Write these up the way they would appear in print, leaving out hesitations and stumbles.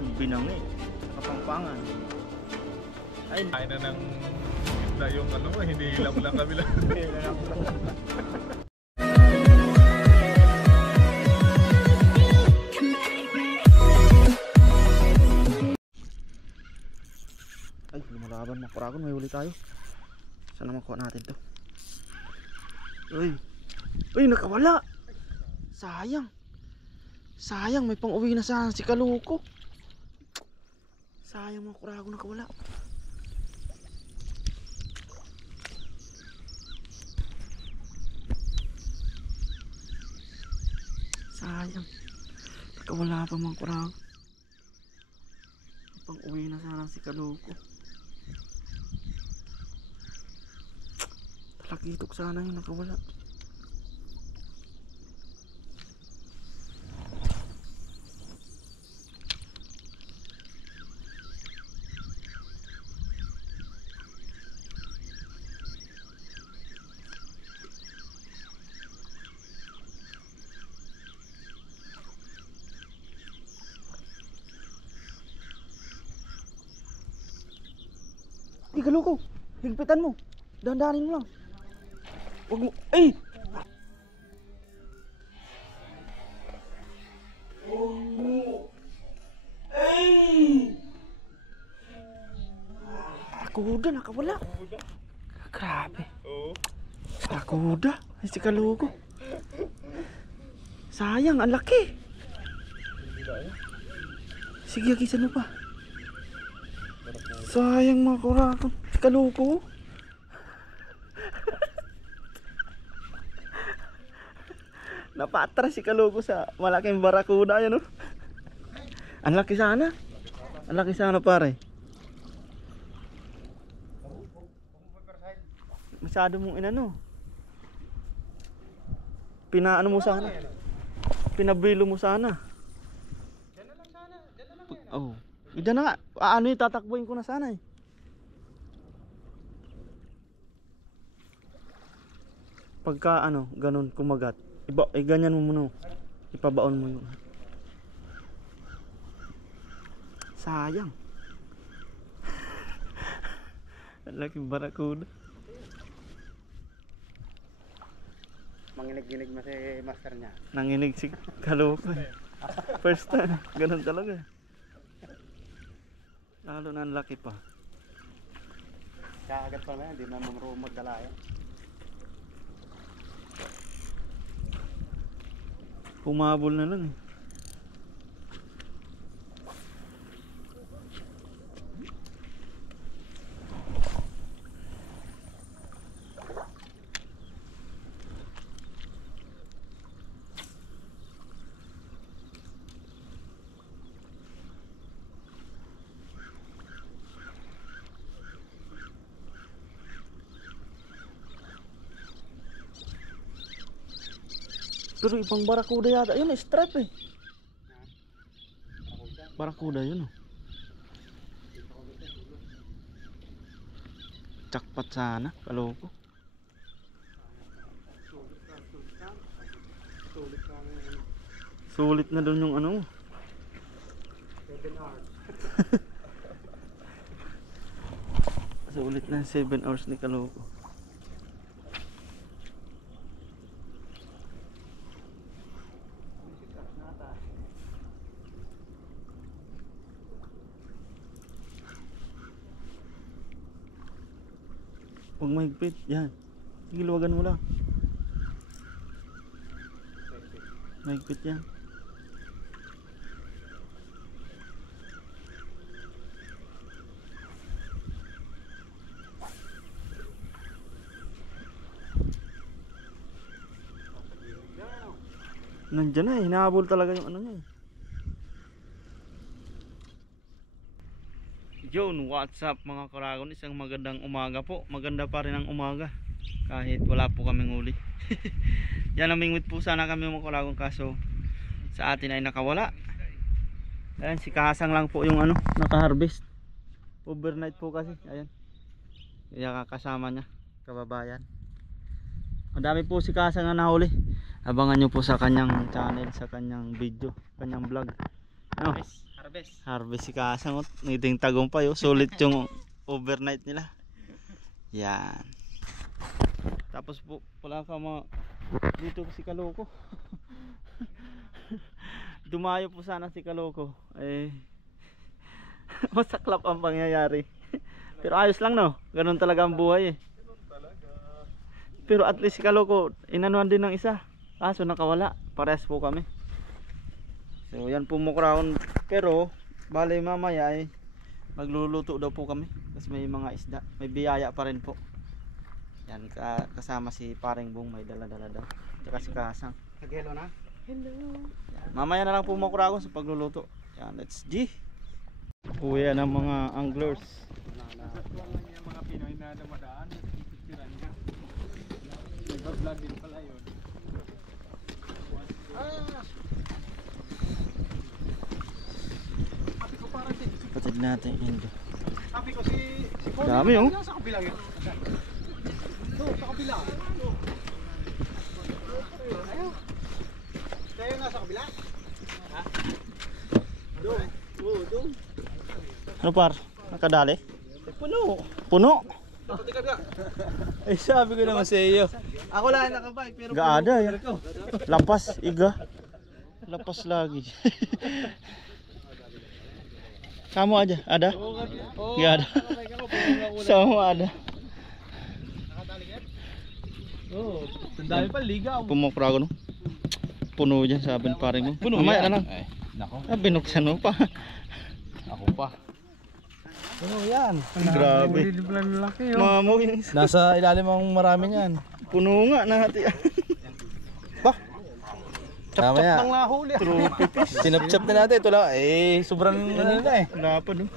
Yan, binangi. Kapampangan. Ay, Ay na ng isda yung ano, hindi lang kami lang. ay, lumalaban mga kuragon, may huli tayo. Sana makuha natin to. Uy, uy, nakawala. Sayang. Sayang, may pang uwi na sana si Kaluko. Sayang mga kuragon, nakawala. Sayang. Nakawala pa mga kuragon. May pang uwi na sana si Kaluko. Talakitok sana yung nakawala. Di Kaluko, higpitan mo. Dahan-dahanin mo lang. Huwag mo, ay! Akuda, nakawala. Grabe. Oo. Akuda, ay si Kaluko. Sayang, ang laki. Sige, akisan mo pa. Sayang mga kurakon. Si Kaluko. Napatras si Kaluko sa malaking barakuda yan, oh. Ang laki sana. Ang laki sana, pare. Masyado mong inano. Pinaano mo sana. Pinabilo mo sana. Diyan na lang sana, diyan na lang yan. Oh. Diyan na nga. Ano yung tatakbuhin ko na sana eh. Pagka ano, ganun kumagat. Ganyan mo muna. Ipabaon mo yung. Sayang. Ang laking barakuda. Manginig-ginig mo si master niya. Nanginig si Kaluko eh. First time. Ganun talaga. Lalo na ang laki pa. Kakagat pa na yan, di na marunong magdala yan. Humabol na lang eh. Pero ibang barakuda yata. Yun, stripe eh. Barakuda yun oh. Jackpot sana, Kaluko. Sulit na doon yung ano. 7 hours. Sulit na 7 hours ni Kaluko. Huwag mahigpit, yan. Sige, luwagan mo lang. Mahigpit yan. Nandiyan na eh, hinahabol talaga yung ano niya eh. Yun, what's up mga karagon, isang magandang umaga po. Maganda pa rin ang umaga kahit wala po kaming huli. Yan, namingwit po sana kami mga karagon, kaso sa atin ay nakawala. Ayan, si Kahasang lang po yung ano, naka-harvest. Overnight po kasi, ayan. Kaya kasama niya, kababayan. Madami po si Kahasang na nahuli. Abangan nyo po sa kanyang channel, sa kanyang video, kanyang vlog. No? Harvest si Kasang. Ngiting tagumpay. Oh. Sulit yung overnight nila. Yan. Tapos po wala ka mga dito si Kaloko. Dumayo po sana si Kaloko. Eh masaklap ang pangyayari. Pero ayos lang no. Ganun talaga ang buhay eh. Pero at least si Kaloko inanuan din ng isa. Kaso nakawala. Parehas po kami. So yan po mukuraon. Pero bale mamaya eh magluluto daw po kami. Kasi may mga isda. May biyaya pa rin po. Yan kasama si Paring Bong. May dala-dala daw. Tsaka si Kasang. Nag-hello na? Yan. Mamaya na lang po mukuraon sa pagluluto. Yan, let's G. Uwi ng mga anglers. Yung mga Pinoy na namadaan, nagtitiran ka. Nag-vlog din pala yun. Sabi ko parang Patid natin Indo. sabi ko si Connie, Dami, oh. nasa kabila yun. Ito, sa kabila. Ayaw. Kaya nasa kabila? Ha? Doon. Oo, doon. Ano par? Nakadali? Puno. Puno? Pati ka. Eh sabi ko naman sa iyo. Ako lang nakabike pero Gaada yan. Lampas, iga. Lampas lagi. Kamu aja, ada? Gak ada. Sama ada. Oh, dami pa ligaw. Pumukra ko no. Puno dyan sabi ng paring mo. Puno Mamaya yan. na lang. Ay, nako. Binuksan mo pa. Ako pa. Puno yan. Grabe. Lalaki Mamo yung Nasa ilalim ang marami niyan. puno nga nahati. Chop-chop nang nahuli. Sinap-chop na natin. Ito lang. Eh, sobrang ano na eh. Lapad no.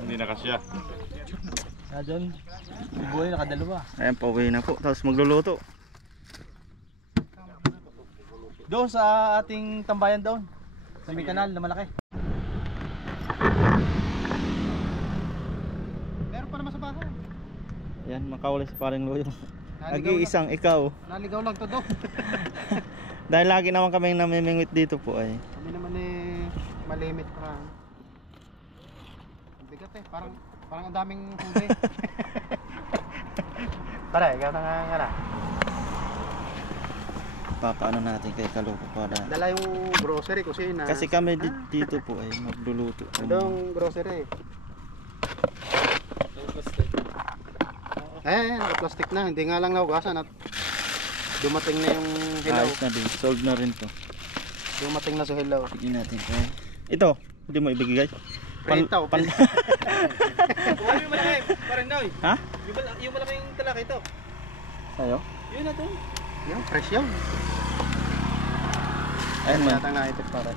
Hindi na kasya. Ah, dyan. Ibuhay nakadalawa. Ayan, pauwi na po. Tapos magluluto. Doon sa ating tambayan doon. Sa may kanal na malaki. Meron pa naman sa bahay. Ayan, makawala si paring Loyo. Nag-iisang ikaw. Naligaw lang to doon. Dahil lagi naman kami namimingwit dito po ay. Kami naman eh malimit pa. Ang bigat eh, parang ang daming huli. Tara, ikaw na nga na. Papaano natin kay Kaloko para. Dala yung grocery, kusina. Kasi kami dito po ay magluluto. Yung grocery. Plastic na, hindi nga lang naugasan at dumating na yung hilaw. Ayos na din. Solve na rin to. Dumating na sa hilaw. Sige natin. Okay. Ito, hindi mo ibigay. Pritaw. Yung malaki, parang Noy. Ha? Yung malaking talaki ito. Sa'yo? Yun na to. Yung fresh yun. Ayun man. Yata nga ito para.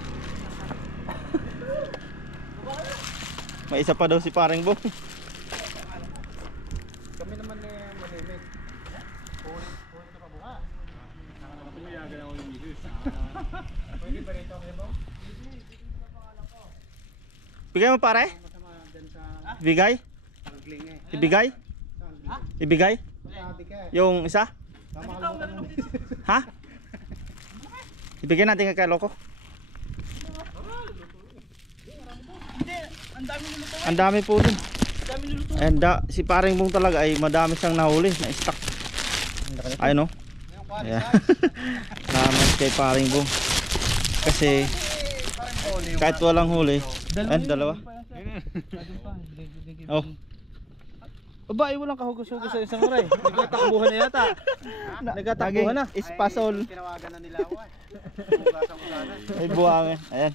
May isa pa daw si paring Bong. Kami naman eh malimit. Puri na pabuka. Pumayagan ako yung misis. Pwede ba rito kayo? Bigay mo pare? Masama dyan sa Ibigay? angling eh. Ibigay? Ibigay? Sabi ka eh. Yung isa? Tama ka lang. Ha? Ibigay natin kay Kaloko. Ang dami po dun. And si paring Bong talaga ay madami siyang nahuli na stock. Ayun no. Ayan. Salamat kay paring Bong. Kasi kahit walang huli. Ay, dalawa. Oh. Aba, walang kahugos-hugos sa isang oray. Nagtatakbuhan na yata. Nagtatakbuhan na. Ispasol. Tinawagan na nila ako eh. Hugasan ko sana. Ay buwangin. Ayan.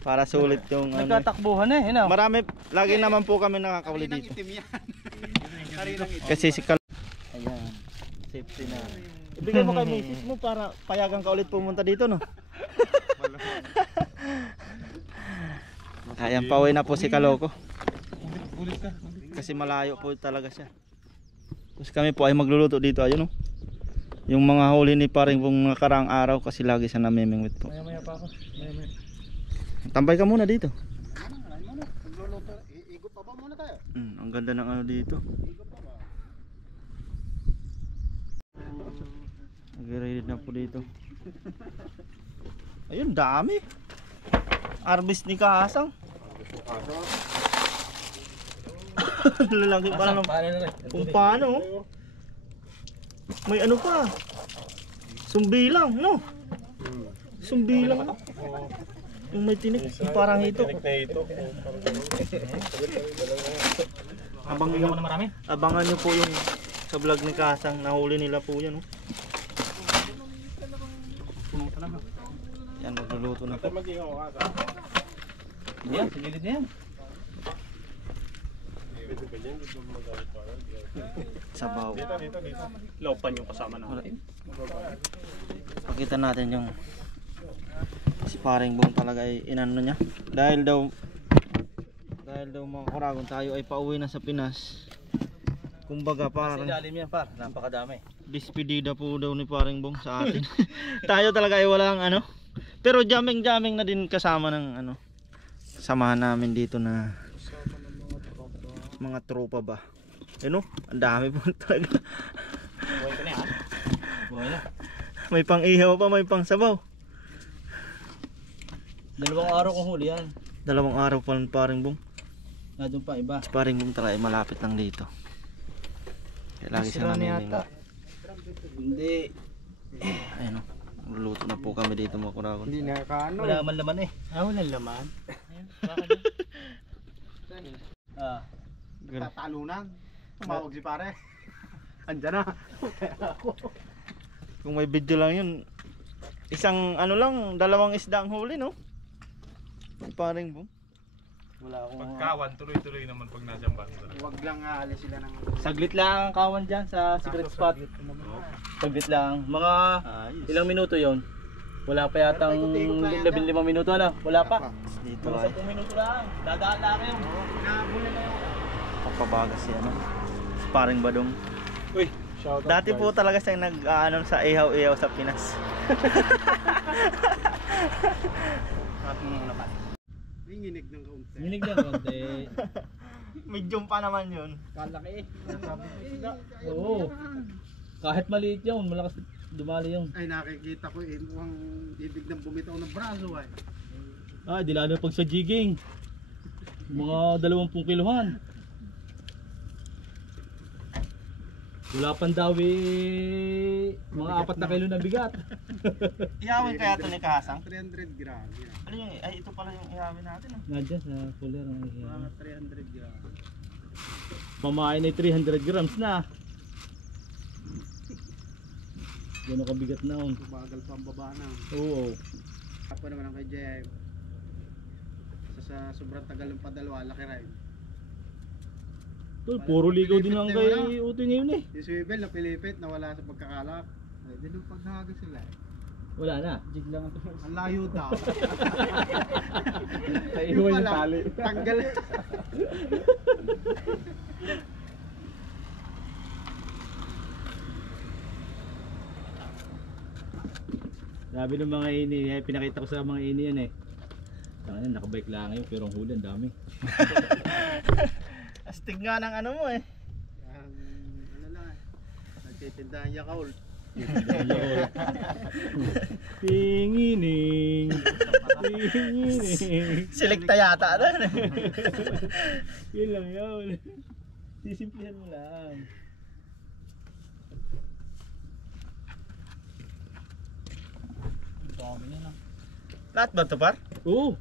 Para sulit yung ano. Nagtatakbuhan eh. Hina. Marami, lagi naman po kami nakakawali dito. Itim yan. Karinang itim. Kasi si Kal... Ayan. Safety na. Ibigay mo kay misis mo para payagan ka ulit pumunta dito no. Ayan, pauwi na po si Kaloko. Ulit ka. Kasi malayo po talaga siya. Tapos kami po ay magluluto dito. Ayun no. Yung mga huli ni paring Bong nakaraang araw kasi lagi siya namimingwit po. Maya pa ako. Maya. Tambay ka muna dito. Magluluto. Igop pa ba muna tayo? Ang ganda ng ano dito. Igop pa ba? Nag-ready na po dito. Ayun, dami. Harvest ni Kahasang. Lalaki pa naman. Kung paano. May ano pa. Sumbilang, no? Sumbilang. Yung may tinik, yung parang ito. Abangan nyo po yung sa vlog ni Kasang, nahuli nila po yan. Oh. Yan, magluluto na po. Yan, sa gilid na yan. Sabaw. Laupan yung kasama natin. Pakita natin yung si paring Bong talaga ay inano niya. Dahil daw mga Kuragon tayo ay pauwi na sa Pinas. Kumbaga parang Ilalim yan par, napakadami. despedida po daw ni paring Bong sa atin. Tayo talaga ay walang ano. Pero jamming na din kasama ng ano. Samahan namin dito na mga tropa ba. Ano? Ang dami po talaga. Buhay ka na yan. Buhay na. May pang ihaw pa, may pang sabaw. 2 araw kong huli yan. 2 araw pa lang paring Bong. Nandun pa iba. Si paring Bong talaga ay malapit lang dito. Kaya lagi siya nanininga. Hindi. Ayun o. Luluto na po kami dito mga Kuragon. Hindi nakakaano. Wala man laman eh. Walang laman. Tatalunan. Tumawag si pare. Andyan na. Kung may video lang yun, isang ano lang, 2 isda ang huli, no? Si paring Bong. Wala akong... Pagkawan, tuloy-tuloy naman pag nasa banda. Huwag lang aalis sila ng... Saglit lang ang kawan dyan sa secret spot. Saglit lang. Mga ilang minuto yon. Wala pa yatang 15 minuto na. Wala pa. Dito Mga ay 10 minuto lang. Dadaan lang yun. papabagas si ano. Si paring Badong. Uy, shout out. Dati po talaga siyang nag-ano sa ihaw-ihaw sa Pinas. May nginig ng kaunti. Minig lang konti. Medium pa naman yun. Kalaki eh. Oo. Kahit maliit yun, malakas dumali yun. Ay nakikita ko eh, mukhang ibig nang bumitaw ng braso ay. Ah, di lalo pag sa jigging. Mga 20 kilohan. Wala pang dawi mga 4 na kilo na bigat. Ihawin kaya ito ni Kahasang? 300 gram yan. Ano yung, ay ito pala yung ihawin natin. Ah. Nandiyan sa cooler ang Mga 300 gram. pamain ay 300 grams na. Gano'n kabigat na on. Bagal pa ang baba na. Oo. Ako naman ang kay JM. Sa sobrang tagal ng padalwa, laki rin. Tol, puro ligaw din lang kay Utoy ngayon eh. Yung swivel na pilipit na wala sa pagkakalap. Ay, din yung paghahaga sila eh. Wala na. Jig lang ito. Ang layo daw. Naiwan yung tali. Tanggal. Sabi ng mga ini, pinakita ko sa mga ini yan eh. Ano, nakabike lang ngayon pero ang huli ang dami. Astig nga ng ano mo eh. Ano lang eh. Nagtitindahan yakaul. Tingining. Tingining. Selecta yata doon eh. Yun lang yun. Sisimplihan mo lang. Dami na lang. Lahat ba ito par? Oo.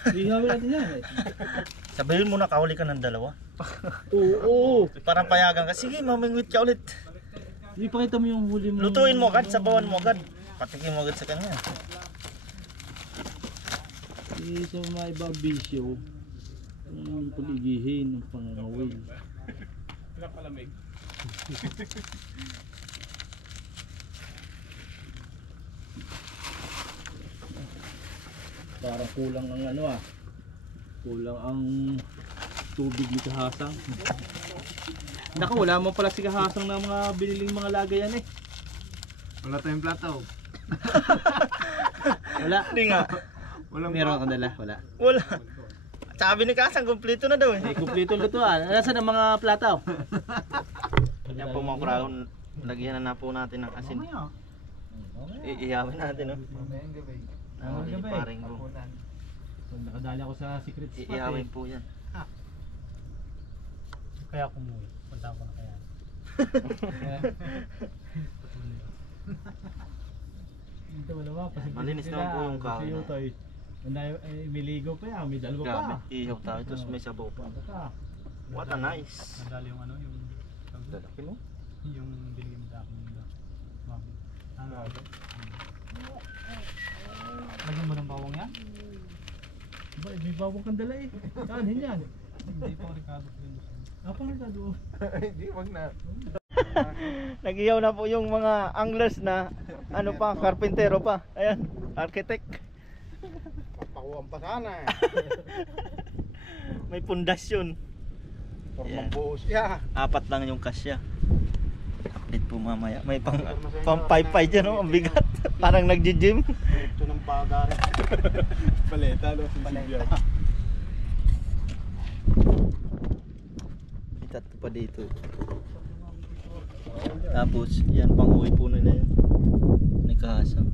Ihawi natin yan eh. Sabihin mo na kahuli ka ng 2. Oo. Parang payagan ka. Sige, mamingwit ka ulit. Ipakita mo yung huli mo. Lutuin mo agad, sabawan mo agad. Patikin mo agad sa kanya. Sa mga ibang bisyo, ang pag-igihin ng pangangawil. Pinapalamig. Parang kulang ang ano ah. Kulang ang tubig ni Kahasang. Naku, wala mo pala si Kahasang na mga biniling mga lagayan eh. Wala tayong plato. Wala. Hindi nga. Walang Meron kang dala? Wala. Wala. Sabi ni Kasang, kumpleto na daw eh. Eh, kumplito lutuan. Nasaan ang mga plataw? Yan po mga Kuragon, lagyan na po natin ng asin. Iiyawin natin no. Nahuli ni paring Bong. Pag nakadali ako sa secret spot Iiyawin po yan. Kaya ako umuwi. Punta ko na kaya. Ito wala ba? Malinis naman po yung kahoy na. Tayo. May ligo pa yan, may dalawa Grabe, pa. ihaw tayo, tapos may sabaw pa. Ano ka? What a nice. Nadali yung ano, yung Lalaki mo? yung binigyan mo sa akin nila. Mami. Lagyan mo ng bawang yan? Ba, may bawang kang dala eh. Kanin yan. Hindi pa Ricardo ko yun. Pang Ricardo. Hindi, wag na. Nag-ihaw na po yung mga anglers na ano pa, karpintero pa. Ayan, architect. Papakuhan pa sana eh. May pundasyon. Formang Yan. buo siya. 4 lang yung kasya. Update po mamaya. May pang 5-5 dyan, no? Ang bigat. Parang nagji-gym. Ito ng bagari. Paleta, no? Paleta. May 3 pa dito. Tapos, yan, pang-uwi po nila yan. Nagkahasang.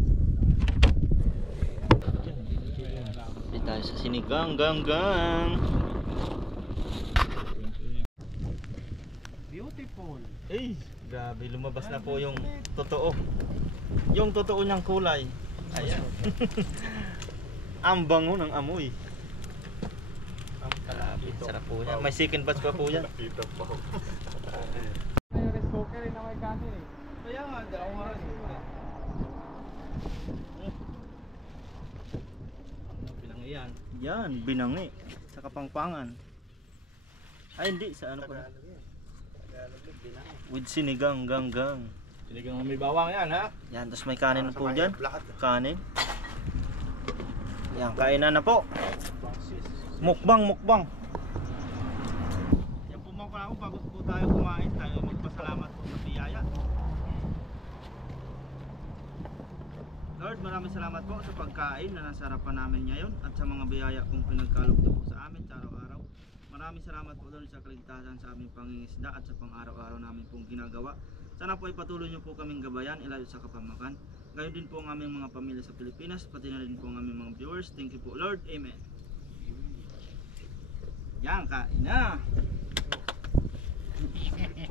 Hindi tayo sa sinigang, gang. Beautiful. Eh, grabe, lumabas na po yung totoo. Yung totoo niyang kulay. Ayan. Ang bango ng amoy. Ang kalapit. Sarap po yan. May second batch pa po yan. Nakita pa ako. Yung rice cooker rin na may kanin eh. Kaya nga, dalawang oras yun eh. Binangi yan. Yan, binangi. Sa Kapangpangan. Ay, hindi. Sa ano pa? With sinigang, gang. Sinigang may bawang yan ha? Yan, tapos may kanin po dyan. Kanin. Yan, kainan na po. Mukbang. Yan po mga ako, bago po tayo kumain, tayo magpasalamat po sa biyaya. Lord, maraming salamat po sa pagkain na nasa harapan namin ngayon at sa mga biyaya kong pinagkaloob po sa amin sa araw-araw. Maraming salamat po Lord sa kaligtasan sa aming pangingisda at sa pang-araw-araw namin pong ginagawa. Sana po ipatuloy niyo po kaming gabayan, ilayo sa kapamakan. Gayon din po ang aming mga pamilya sa Pilipinas, pati na rin po ang aming mga viewers. Thank you po Lord. Amen. Yan, kain na.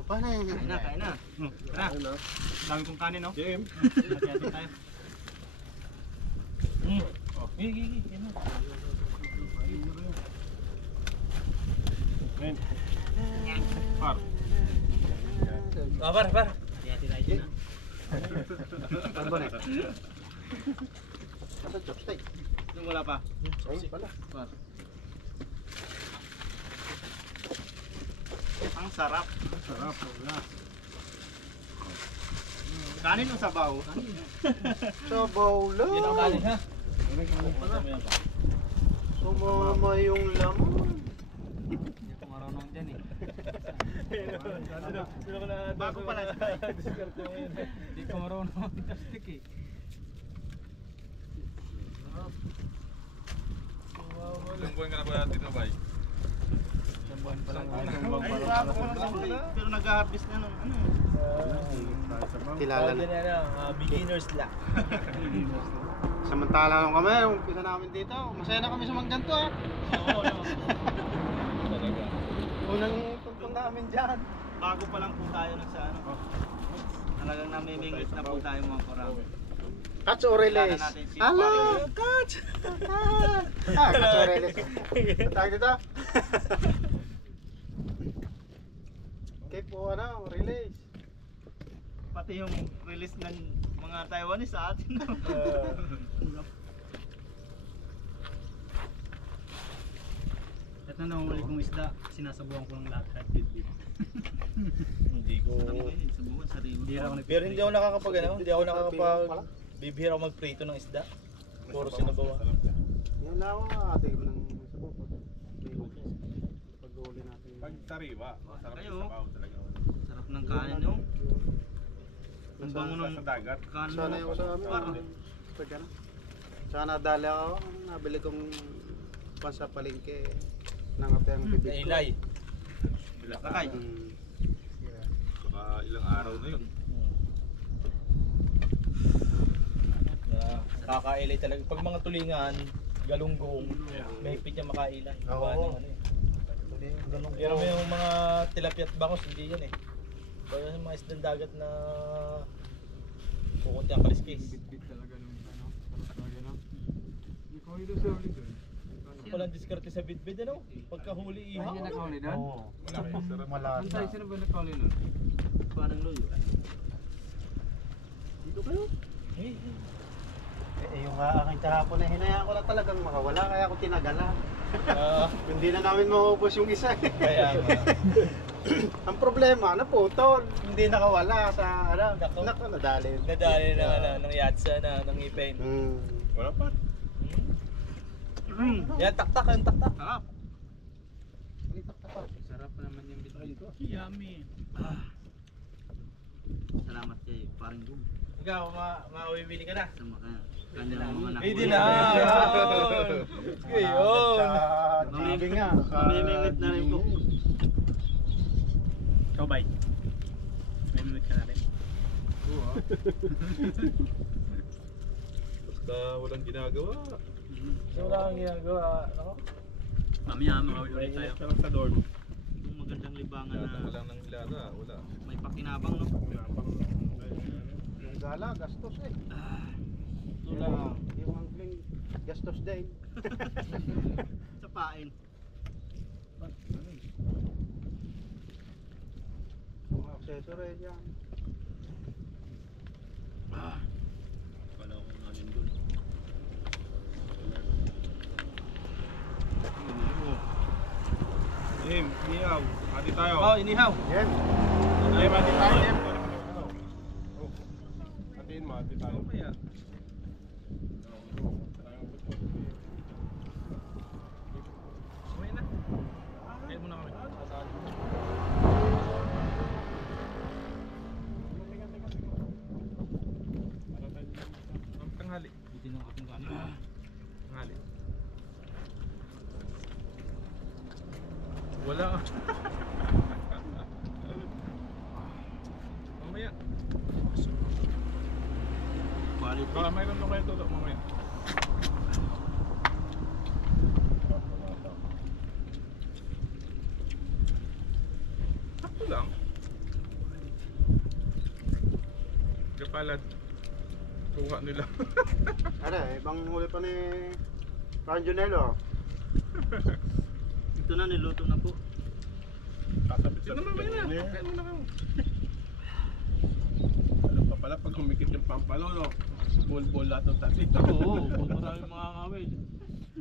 Paano yun? Kain na. Tara. Dami kong kanin no? Jim. Hati-hati tayo. Gigi. Yan o. Men. Par. Par. Hati-hati tayo dyan ha. Sa chopstick. Yung wala pa. Ayun pala. Ang sarap. Sarap. Wala. Kanin o sabaw? Sabaw lang. Yan ang kanin ha. Sumama yung laman. Hindi ko marunong dyan eh. Bago pala. Hindi ko marunong plastic eh. Ilang buwan ka na ba dito, bay? Isang buwan pa lang. Ay, bago pala sa huli. Pero nag-harvest na ng ano. Kilala na. Beginners lang. Samantala lang kami, umpisa namin dito. Masaya na kami sa mga ganito ah. Oo, no. Unang tuntun namin dyan. Bago pa lang po tayo sa ano. Talagang namimingit na po tayo mga korang. Catch or release? Kilala natin si Hello! Mario. Catch! Catch or release. Tawag dito? Okay po, ano, release. Pati yung release ng mga Taiwanese sa atin. At na nahuli kong isda, sinasabuhan ko ng lahat kahit bibig. Hindi ko. Sabuhan sa rin. Hindi ako nag- Pero hindi ako nakakapag ano, hindi ako nakakapag bibihira ako magprito ng isda. Puro sinabawa. Yung lawa, ate mo ng sabaw. Pag-uli natin. Pag sariwa, masarap Kayo. yung sabaw talaga. Sarap ng kanin no? Ang bango ng Sa dagat. kanin Sana yung sa amin. Parang Pwede na. Sana dali ako. Nabili kong pan sa palengke. Nangatay ang bibig ko. Nailay. lakay. Baka ilang araw na yun. Kakailay talaga. Pag mga tulingan, galunggong, mahigpit niya makailan. Oo. Gawa ng ano eh. Pero may yung mga tilapia at bangos, hindi yan eh. Kaya yung mga isdang dagat na kukunti ang kaliskis. Bit talaga nung ano, talaga no. Hindi ko ito sa ulit doon. Walang diskarte sa bitbit ano? Pagkahuli ihaw. Ay, nakahuli doon? Oo. Sarap. Malasa. Ang size, sino ba nakahuli nun? Parang luyo. Dito kayo. Yung aking kahapon na hinayaan ko na talagang makawala kaya ako tinagala. Ah, Hindi na namin maubos yung isa. kaya nga. Ang problema, naputol. Hindi nakawala sa ano. Nako. Nadali. Nadali na ng yatsa na ng ipin. Wala pa. Yan, taktak, yan taktak. Sarap. Sarap naman yung bitbit ko. Yummy. Salamat kay paring Boom. Ikaw, mauwibili ka na. Sa kanyang mga anak. Hindi na. Ngayon. Sabi nga. Mamimingit na rin po. Ikaw, bye. Mamimingit ka na rin. Basta walang ginagawa. So, wala kang ginagawa. Ano? Mamaya makaulit tayo. Sarap sa dorm. Yung magandang libangan na Wala nang hilala, wala. may pakinabang, no? Yung gala, gastos eh. Wala. Yung angling, gastos din. Sa pain. Mga accessory dyan. Wala akong namin dun. Jim, niyaw. Hati tayo. Oh, inihaw. Yan. Jim, hati tayo, Jim. Hatiin mo, hati tayo. Kaya. Uwi na. Ayun muna kami. Ang tanghali. Buti ng aking kanin. Tanghali. Wala. Mamaya. Quality. Baka mayroon doon kayo toto mamaya. Sakto lang. Kapalad. Kuha nila. Ano, ibang huli pa ni Ranjonello. Ito na, niluto na po. Sino mamaya na? Kaya mo na kayo. Ano pa pala pag humikit yung pampalo, no? Bol-bol lahat ng tatit. Oo, maraming mga ngawil.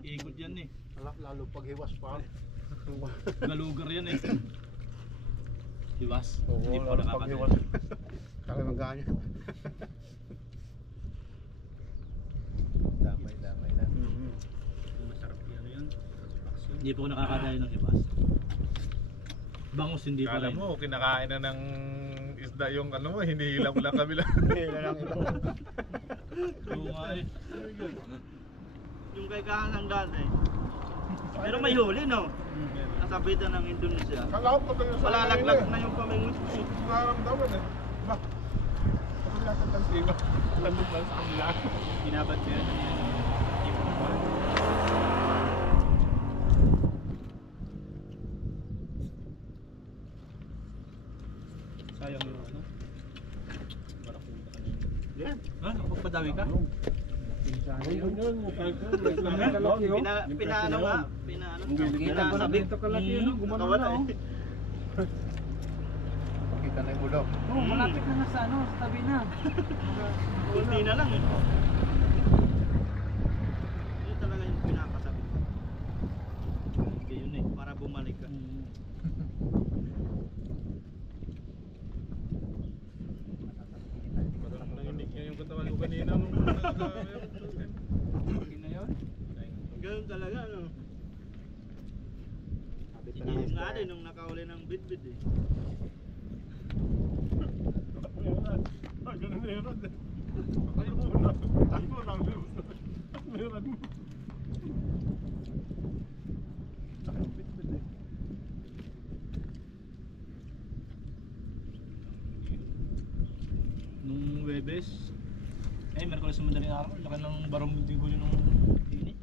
Ikot yan eh. Lalo pag hiwas pa. Galugar yan eh. Hiwas. Oo, Hindi pa lalo pag nakakatayo. hiwas. Kami magkanya. Damay na. Masarap yan yun. Hindi pa ako nakakadayo ng hiwas. Bangus hindi pa Kala rin. mo, kinakain na ng isda yung ano mo, hinihila mo lang kami lang. Hila lang ito. Oo nga eh. Yung kay Kahasang dati. Pero may huli, no? Nasabitan ng Indonesia. Kala ko pag yung Malalaglag na yung pamingwis ko. Naramdaman eh. Ba? Ako lahat ng siwa. Lamig lang sa kanila. Binabad ko yan. Sayang yun, ano? Barakuda ka na. Yan. Ha? Nakapagpadawi ka? Pinaano nga? Pinasabit. Nakawala eh. Pakita na yung ulo. Oh, malapit na nga sa tabi na. Kunti na lang eh. Yun talaga yung pinapasabit. Yun eh. Para bumalik ka. Parang nainig niya yung katawan ko kanina. Okay na yun? Ganun talaga, no? Sabi pa Hindi ng nga isda. din nung nakauli ng bit-bit eh. Ganun na yun. Ayaw mo na. Ayaw mo na. Meron mo. Nung Webes, Merkulis sa madaling araw, laki ng barong dinggo yun nung ini.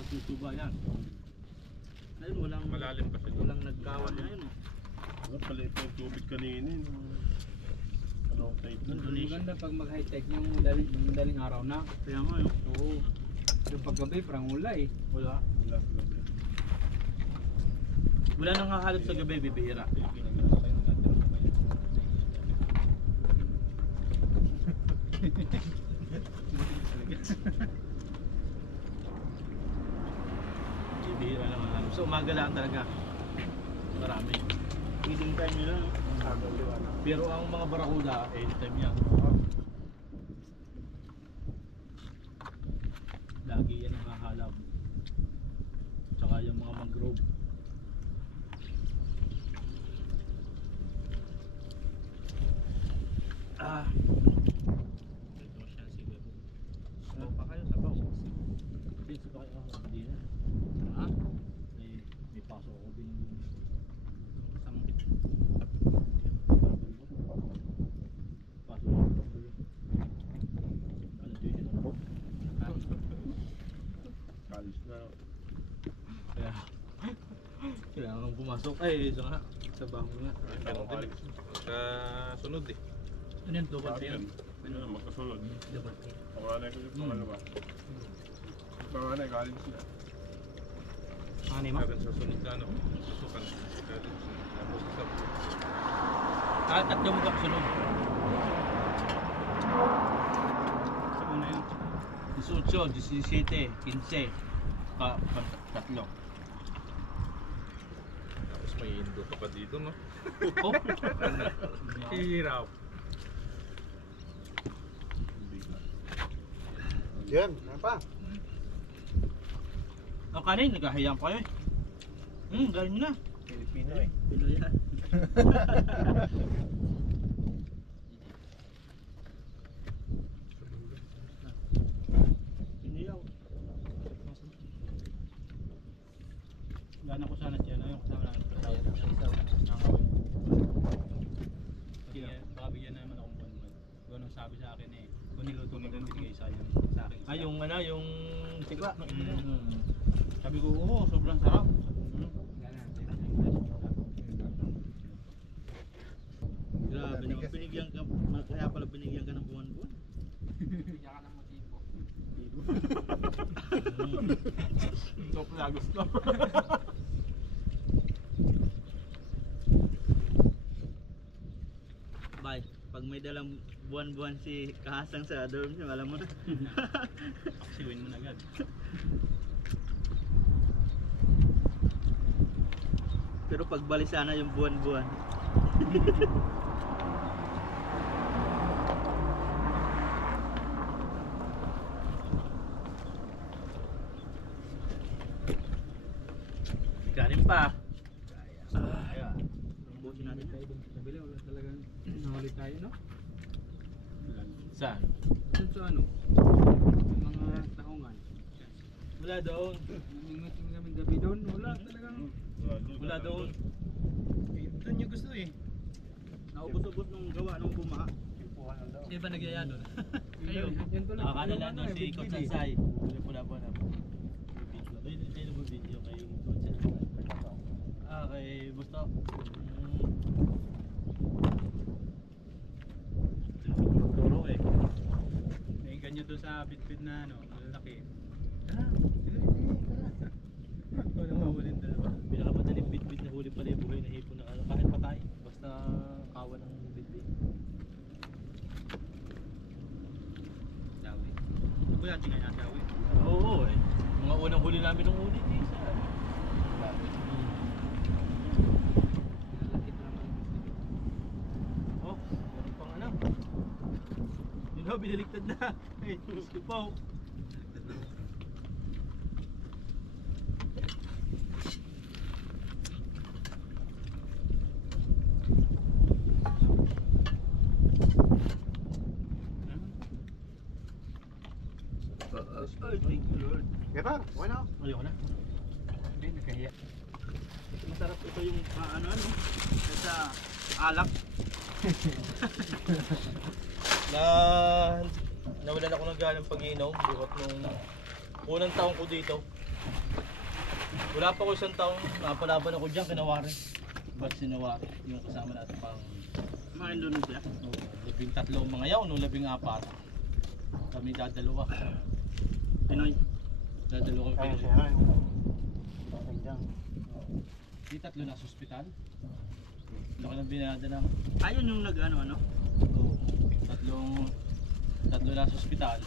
susuba yan. Ayun, walang Malalim kasi. walang nagkawan na yun. Ano pala yung tubig kanina. Ano type na? Indonesia. Maganda pag mag-high tech yung madaling araw na. Kaya nga yun. Oo. Yung paggabi, parang wala eh. Wala. Wala sa gabi. Wala nang hahalap sa gabi, bibihira. Bibihira lang hahalap. So umaga lang talaga. Marami. Feeding time nila, no? Agaw liwanag. Pero ang mga barakuda, anytime yan. Lagi yan ang hahalap. Tsaka yung mga mangrove. Ah. Ito siya si Webo. Sabaw pa kayo, sabaw. Hindi, sabaw kayo. Hindi na. Ha? May pasok ako binigyan. Samangkit. Pasok ako. Ano din yun? Kalis na. Kaya kailangan pumasok. Ay, isa nga. Sa baho nga. Ganun din. Kasunod eh. Ano yan? Double Sabi yan? yan. Ano, magkasunod. Double yan. Panganay ko yung pangalawa. Panganay, kalis na. Ano mo? Meron sa sunod na ano, susukan. Kalis. Tapos sa Kahit tatlo mo kasunod. Sa una yun. 18, 17, 15. Tatlo. tapos may indo ka pa dito, no? Oh! Hirap. Yan, ano pa? Ang kanin, nagahayaan pa kayo eh. Galing nyo na. Pilipino eh. Pinoy yan. Piniyaw. Gana ko sana siya, no? Yung kasama namin sa tao. Kaya baka bigyan naman akong buwan-buwan. Ganun sabi sa akin eh. Kung niluto mo din bigay sa akin. Ah, yung ano, yung tikla. Sabi ko, oo, sobrang sarap. Grabe naman, binigyan ka, kaya pala binigyan ka ng buwan-buwan. Bigyan ka ng motibo. Sok na gusto. Bye. Pag may dalang buwan-buwan si Kahasang sa dorm niya, alam mo na. Siwin mo na agad. Pero pagbali sana yung buwan-buwan. Galing pa. Busin natin yan. Nabili, wala talagang nahuli tayo, no? Saan? Dun sa ano? Yung mga tahungan. Wala doon. Nangingiting kami gabi doon. Wala talagang... Wala doon. Doon yung gusto eh. Naubos-ubos nung gawa nung bumaha. Sino ba nagyaya doon? Kayo. Yan tuloy. Nakakalala Yung doon ano, si eh, Coach big-big eh. Sansay. Wala po na. Ay, nag-video kay Coach Sansay. Ah, kay Busto. Turo eh. May ganyo doon sa bitbit na ano, malalaki. Ito na mahulin dalawa. Pinakamadaling bitbit na huli pala yung buhay na hipon na ano. Kahit patay. Basta kawan ng bitbit. Dawi. Kuya, tingnan niya dawi. Oo eh. Mga unang huli namin ng ulit eh. Sa Lalakit naman. Oh, meron pang ano. Yun o, biniligtad na. Hey, ipaw. Ay, thank you Lord. Gepar, okay na. Ayoko na. Hindi, nakahiya. Masarap ito yung ano, sa alak. Nawalan ako ng ganang pag-inom bukat nung Unang taon ko dito. Wala pa ko isang taon, napalaban ako dyan, kinawari. Ba't sinawari? Yung kasama natin pang Mga Indonesia. 13 mga yaw, no 14. Kami dadalawa. Pinoy. Dadalawa kami Ayun Pinoy. siya. Ayun dyan. Di 3 na sa ospital. Laki ng binada ng Ayun yung nag-ano. tatlo na sa ospital.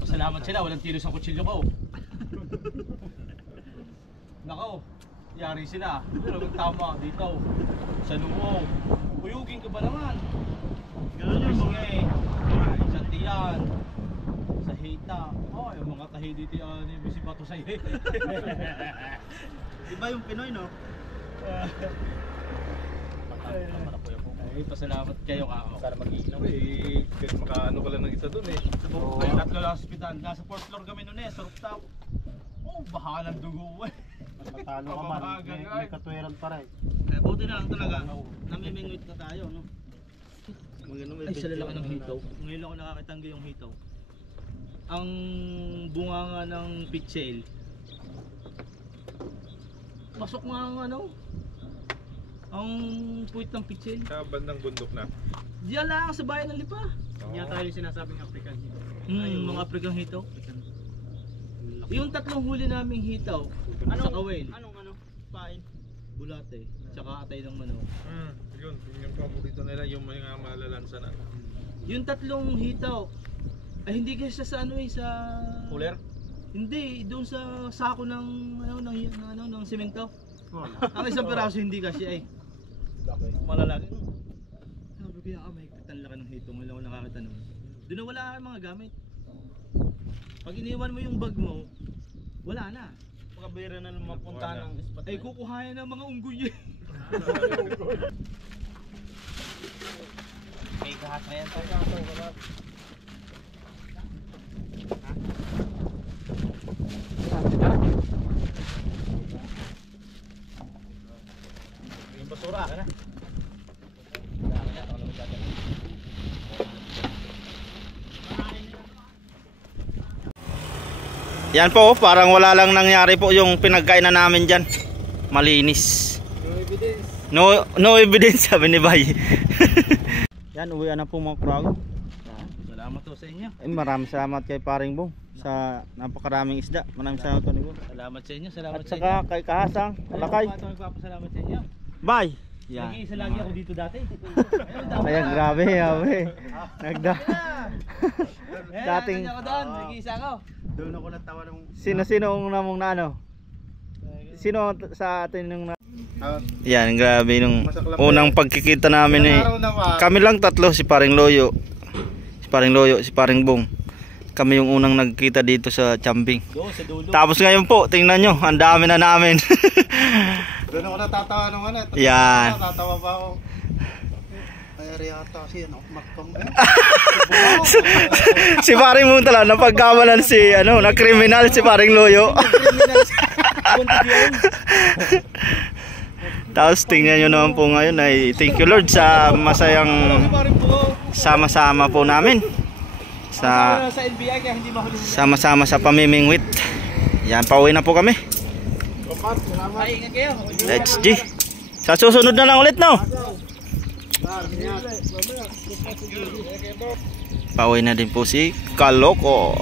Pasalamat sila, walang tiro sa kutsilyo ko. Nako, yari sila. Pero tama dito. Sa noo. Uyugin ka ba naman? Ganun yung mga... Sa tiyan. Sa hita. Oh, yung mga tahi dito yan, yung bisibato sa iyo. Iba yung Pinoy, no? Ay, pasalamat kayo kako. Para mag-iinom eh. Kasi makaano ka lang ng isa dun eh. Ay, 3 lang sa ospital. Nasa 4th floor kami noon eh, sa rooftop. Oh, baha ng dugo eh. Matalo ka man. May katwiran pa rin. Eh, buti na lang talaga. Namimingwit na tayo, no? Magano may Ay, sa lalaki ng picture. hitaw. Ngayon ako nakakitanggi yung hitaw. Ang bunga nga ng pitchel. Pasok nga ang ano. Ang puwit ng pitchel. Sa bandang bundok na. Diyan lang sa bayan ng Lipa. Yan tayo yung sinasabing African. Mga Afrikang hitaw. Yung 3 huli naming hitaw sa kawel. Anong pain? Bulate. Tsaka atay ng manok. Yun yung paborito nila, yung mga malalansa na. Yung 3 hitaw ay hindi kasi sa ano eh sa Cooler? hindi doon sa sako ng ng semento. Ang isang peraso hindi kasi ay malalaki. Sabi ko ya may kitan laki ng hito ngayon ako nakakita nun. Doon na wala kang mga gamit. Pag iniwan mo yung bag mo, wala na. Pagkabira na naman punta ng spot. Ay kukuhayan ng mga unggoy eh. May kahas na yan. Yung basura ka na. Yan po, parang wala lang nangyari po yung pinagkainan namin dyan. Malinis. No evidence sabi ni Bay. Yan, uwi na po mga kurago. Salamat po sa inyo. Ay, maraming salamat kay Paring Bong sa napakaraming isda. Maraming salamat po ni Bong. Salamat sa inyo. Salamat At sa inyo. saka kay Kahasang, Lakay. Ako nagpapasalamat sa inyo. Bye! Yan. Nag-iisa lagi ako dito dati. Ayan, grabe, grabe. Nagda. Dating, ako doon. Nag-iisa ako. Doon ako natawa nung... sino ang namong na ano? Sino sa atin yung na... Ah, Yan, grabe nung Masaklap unang pagkikita namin eh. araw naman. Kami lang tatlo, si Paring Loyo, si Paring Bong. Kami yung unang nagkita dito sa Chambing. Doon sa dulo. Tapos ngayon po, tingnan nyo, ang dami na namin. Doon ako natatawa nung ano. Yan. Natatawa pa ako. Ay, Ariata kasi ano, makpang eh. Si Paring Bong talaga, napagkamalan si, na kriminal si Paring Loyo. Tapos tingnan nyo naman po ngayon ay thank you Lord sa masayang sama-sama po namin. Sa NBI kaya hindi mahuli. sama-sama sa pamimingwit. Yan, pauwi na po kami. Ay, ingat kayo. Let's G. Sa susunod na lang ulit, no? Pauwi na din po si Kaloko.